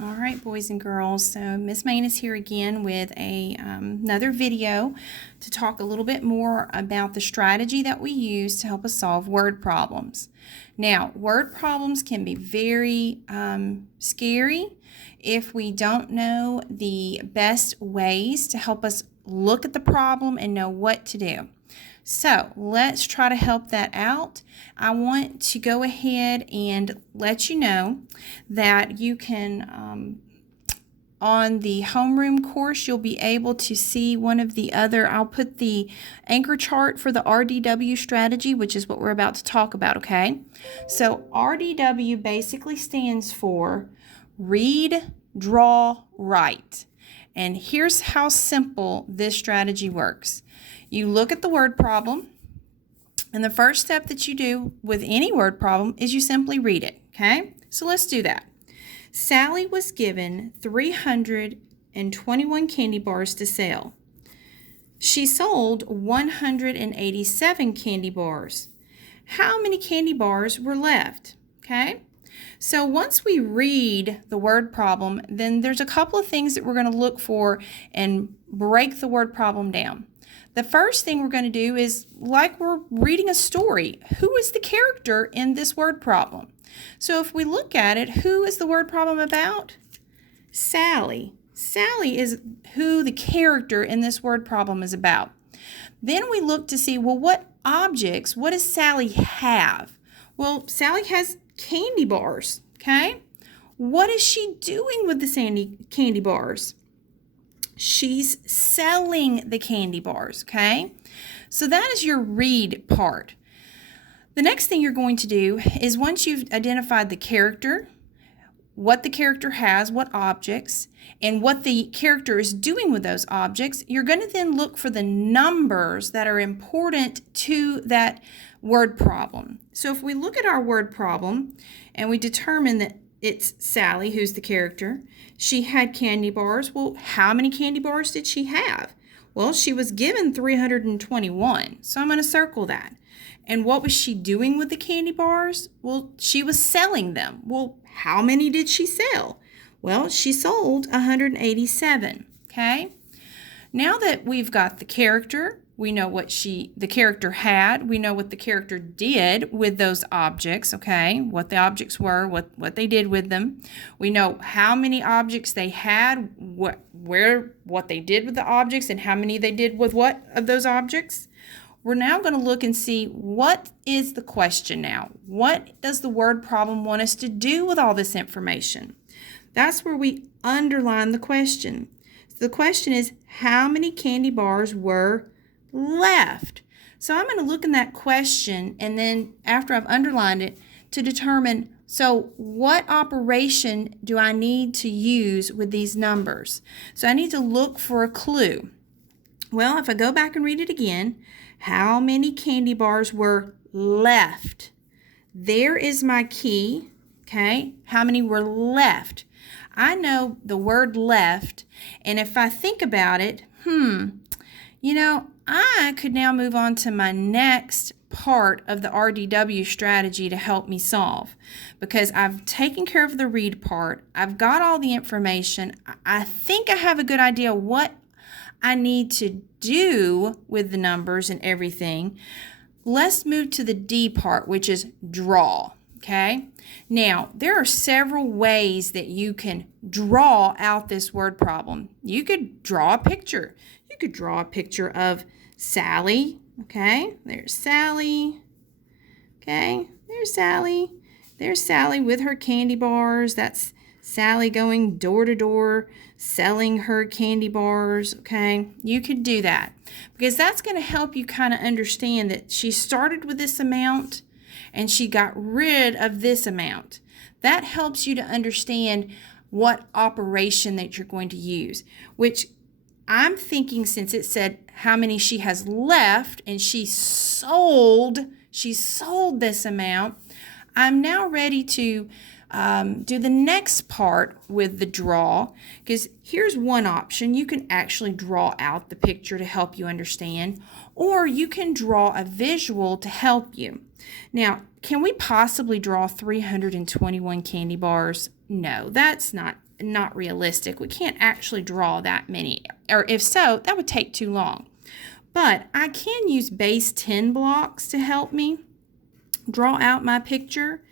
All right, boys and girls, so Miss Manues here again with another video to talk a little bit more about the strategy that we use to help us solve word problems. Now, word problems can be very scary if we don't know the best ways to help us look at the problem and know what to do. So let's try to help that out. I want to go ahead and let you know that you can, on the homeroom course, you'll be able to see one of the other, I'll put the anchor chart for the R.D.W strategy, which is what we're about to talk about, okay? So R.D.W basically stands for read, draw, write. And here's how simple this strategy works. You look at the word problem, and the first step that you do with any word problem is you simply read it, okay? So let's do that. Sally was given 321 candy bars to sell. She sold 187 candy bars. How many candy bars were left? Okay? So once we read the word problem, then there's a couple of things that we're going to look for and break the word problem down. The first thing we're going to do is, like we're reading a story, who is the character in this word problem? So if we look at it, who is the word problem about? Sally. Sally is who the character in this word problem is about. Then we look to see, well, what objects, what does Sally have? Well, Sally has candy bars, okay? What is she doing with the candy bars? She's selling the candy bars, okay? So that is your read part. The next thing you're going to do is, once you've identified the character, what the character has, what objects, and what the character is doing with those objects, you're going to then look for the numbers that are important to that word problem. So if we look at our word problem and we determine that it's Sally who's the character, she had candy bars. Well, how many candy bars did she have? Well, she was given 321, so I'm going to circle that. And what was she doing with the candy bars? Well, she was selling them. Well, how many did she sell? Well, she sold 187, okay? Now that we've got the character, we know what the character had, we know what the character did with those objects, okay? What the objects were, what they did with them. We know how many objects they had, what they did with the objects, and how many they did with what of those objects. We're now going to look and see, what is the question now? What does the word problem want us to do with all this information? That's where we underline the question. So the question is, how many candy bars were left? So I'm going to look in that question, and then after I've underlined it, to determine, so what operation do I need to use with these numbers? So I need to look for a clue. Well, if I go back and read it again, how many candy bars were left? There is my key, okay? How many were left? I know the word left, and if I think about it, I could now move on to my next part of the R.D.W strategy to help me solve, because I've taken care of the read part. I've got all the information. I think I have a good idea what I need to do with the numbers and everything. Let's move to the D part, which is draw. Okay, now there are several ways that you can draw out this word problem. You could draw a picture. You could draw a picture of Sally. Okay, there's Sally. Okay, there's Sally. There's Sally with her candy bars. That's Sally going door to door selling her candy bars. Okay, you could do that, because that's going to help you kind of understand that she started with this amount and she got rid of this amount. That helps you to understand what operation that you're going to use, which I'm thinking, since it said how many she has left and she sold this amount, I'm now ready to do the next part with the draw, because here's one option. You can actually draw out the picture to help you understand, or you can draw a visual to help you. Now, can we possibly draw 321 candy bars? No, that's not not realistic. We can't actually draw that many, or if so, that would take too long. But I can use base 10 blocks to help me draw out my picture.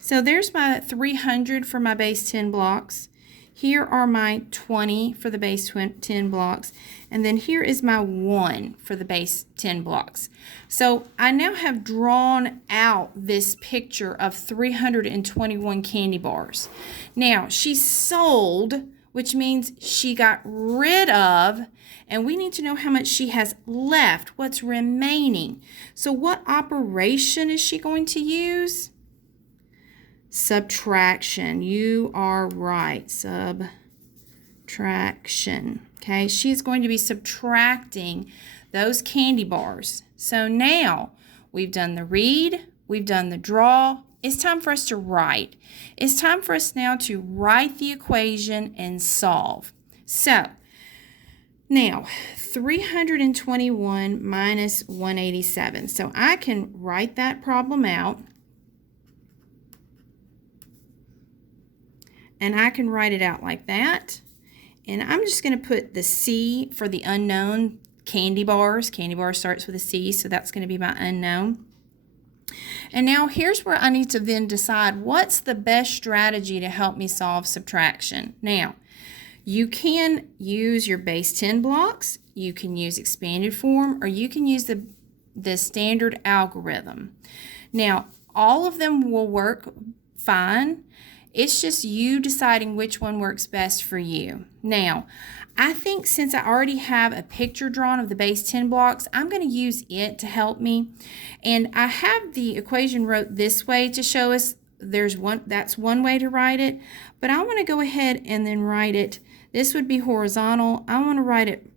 So there's my 300 for my base 10 blocks. Here are my 20 for the base 10 blocks. And then here is my 1 for the base 10 blocks. So I now have drawn out this picture of 321 candy bars. Now, she sold, which means she got rid of, and we need to know how much she has left, what's remaining. So what operation is she going to use? Subtraction. You are right. Subtraction. Okay, she's going to be subtracting those candy bars. So now we've done the read, we've done the draw. It's time for us to write. It's time for us now to write the equation and solve. So now 321 minus 187. So I can write that problem out. And I can write it out like that. And I'm just going to put the C for the unknown, candy bars. Candy bar starts with a C, so that's going to be my unknown. And now here's where I need to then decide what's the best strategy to help me solve subtraction. Now, you can use your base 10 blocks, you can use expanded form, or you can use the standard algorithm. Now, all of them will work fine. It's just you deciding which one works best for you. Now, I think since I already have a picture drawn of the base 10 blocks, I'm going to use it to help me. And I have the equation wrote this way to show us that's one way to write it. But I want to go ahead and then write it. This would be horizontal. I want to write it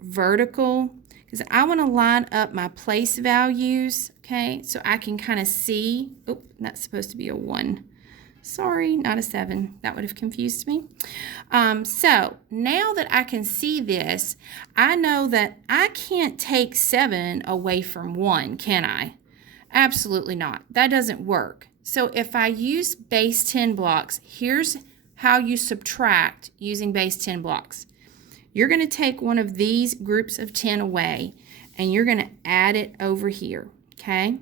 vertical because I want to line up my place values, okay, so I can kind of see. Oh, that's supposed to be a 1. Sorry, not a 7. That would have confused me. So now that I can see this, I know that I can't take 7 away from 1, can I? Absolutely not. That doesn't work. So if I use base 10 blocks, here's how you subtract using base 10 blocks. You're going to take one of these groups of 10 away, and you're going to add it over here, okay?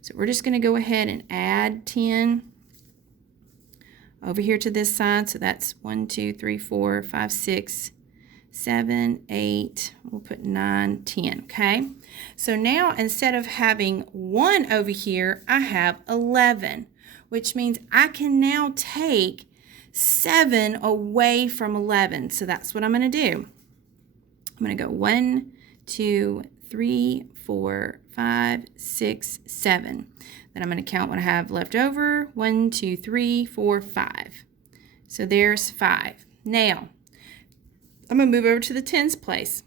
So we're just going to go ahead and add 10 over here to this side. So that's 1, 2, 3, 4, 5, 6, 7, 8. We'll put 9, 10. Okay. So now instead of having 1 over here, I have 11, which means I can now take 7 away from 11. So that's what I'm going to do. I'm going to go 1, 2, 3, 4, 5, 6, 7. Then I'm going to count what I have left over. 1, 2, 3, 4, 5. So there's 5. Now, I'm going to move over to the tens place.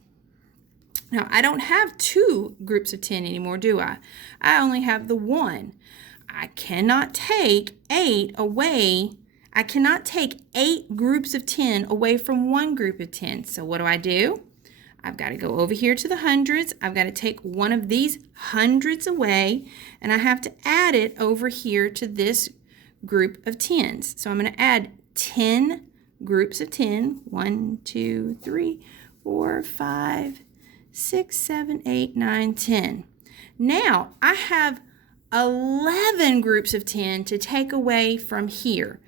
Now, I don't have 2 groups of 10 anymore, do I? I only have the 1. I cannot take 8 away. I cannot take 8 groups of 10 away from 1 group of 10. So what do? I've got to go over here to the hundreds. I've got to take one of these hundreds away, and I have to add it over here to this group of tens. So I'm going to add 10 groups of 10. 1, 2, 3, 4, 5, 6, 7, 8, 9, 10. Now I have 11 groups of 10 to take away from here.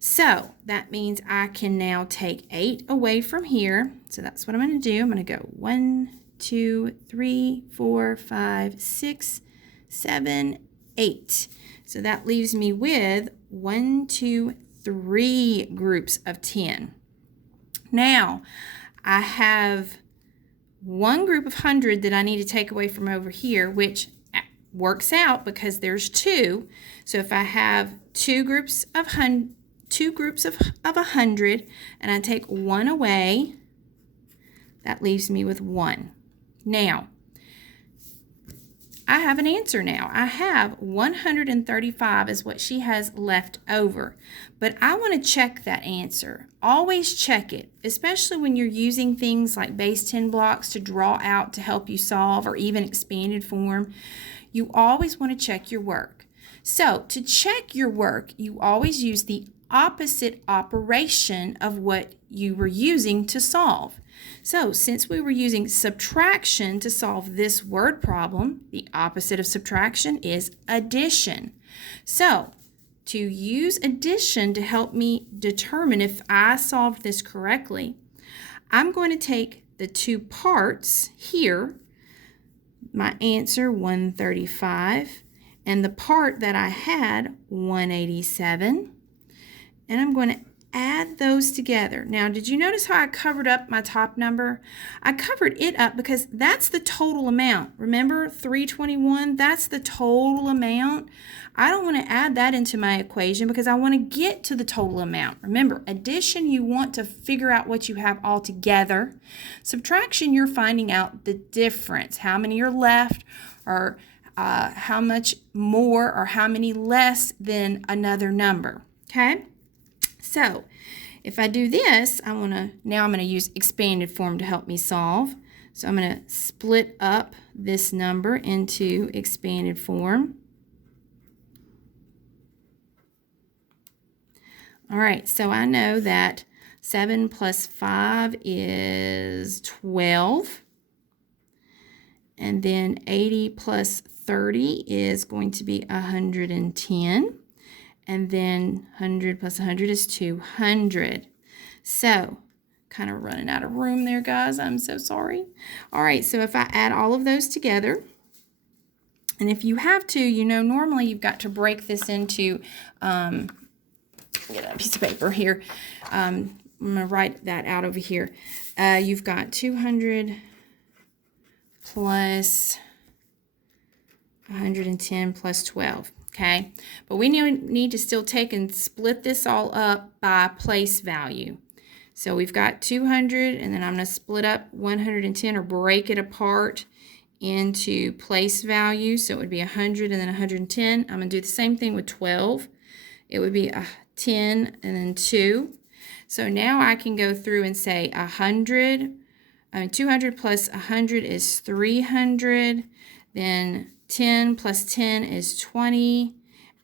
So that means I can now take 8 away from here. So that's what I'm going to do. I'm going to go 1, 2, 3, 4, 5, 6, 7, 8. So that leaves me with 1, 2, 3 groups of 10. Now I have one group of 100 that I need to take away from over here, which works out because there's 2. So if I have two groups of 100 and I take 1 away, that leaves me with 1. Now, I have an answer now. I have 135 is what she has left over. But I want to check that answer. Always check it, especially when you're using things like base 10 blocks to draw out to help you solve, or even expanded form. You always want to check your work. So to check your work, you always use the opposite operation of what you were using to solve. So since we were using subtraction to solve this word problem, the opposite of subtraction is addition. So to use addition to help me determine if I solved this correctly, I'm going to take the two parts here, my answer 135, and the part that I had 187, and I'm going to add those together. Now, did you notice how I covered up my top number? I covered it up because that's the total amount. Remember 321? That's the total amount. I don't want to add that into my equation because I want to get to the total amount. Remember, addition, you want to figure out what you have all together. Subtraction, you're finding out the difference, how many are left, or how much more or how many less than another number. Okay? So if I do this, now I'm going to use expanded form to help me solve. So I'm going to split up this number into expanded form. All right, so I know that 7 plus 5 is 12. And then 80 plus 30 is going to be 110. And then 100 plus 100 is 200. So, kind of running out of room there, guys. I'm so sorry. All right, so if I add all of those together, and if you have to, normally you've got to break this into, get a piece of paper here. I'm going to write that out over here. You've got 200 plus 110 plus 12. Okay, but we need to still take and split this all up by place value. So we've got 200, and then I'm going to split up 110 or break it apart into place value. So it would be 100 and then 110. I'm going to do the same thing with 12. It would be 10 and then 2. So now I can go through and say 200 plus 100 is 300. Then 10 plus 10 is 20,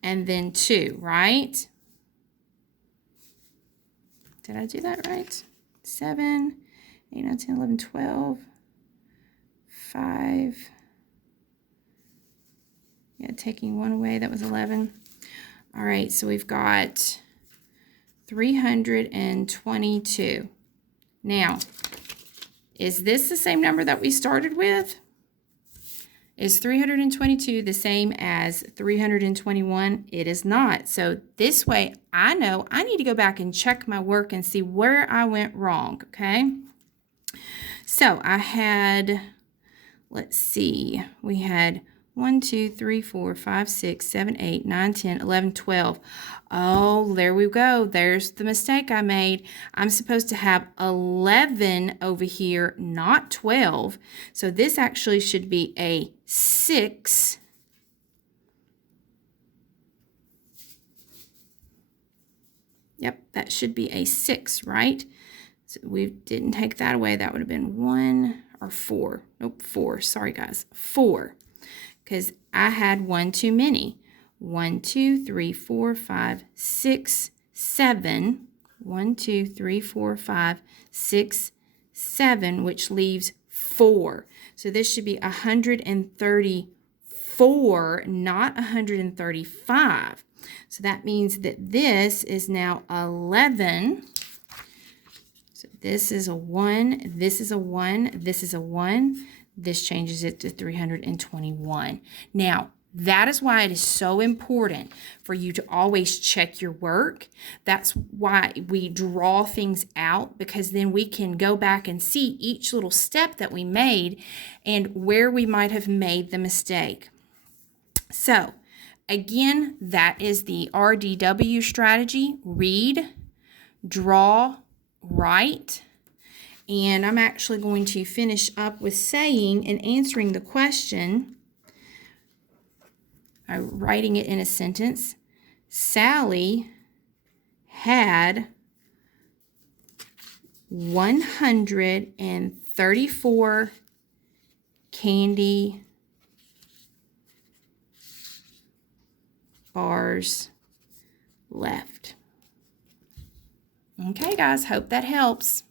and then 2, right? Did I do that right? 7, 8, 9, 10, 11, 12, 5. Yeah, taking one away, that was 11. All right, so we've got 322. Now, is this the same number that we started with? Is 322 the same as 321? It is not. So this way, I know I need to go back and check my work and see where I went wrong, okay? So I had, let's see, we had 1, 2, 3, 4, 5, 6, 7, 8, 9, 10, 11, 12. Oh, there we go. There's the mistake I made. I'm supposed to have 11 over here, not 12. So this actually should be a 6. Yep, that should be a 6, right? So we didn't take that away. That would have been 1 or 4. Nope, 4. Sorry, guys. 4. Because I had 1 too many. 1, 2, 3, 4, 5, 6, 7. 1, 2, 3, 4, 5, 6, 7, which leaves 4. So this should be 134, not 135. So that means that this is now 11. So this is a 1, this is a 1, this is a 1. This changes it to 321. Now, that is why it is so important for you to always check your work. That's why we draw things out, because then we can go back and see each little step that we made and where we might have made the mistake. So, again, that is the R.D.W. strategy. Read, draw, write. And I'm actually going to finish up with saying and answering the question, writing it in a sentence. Sally had 134 candy bars left. Okay, guys, hope that helps.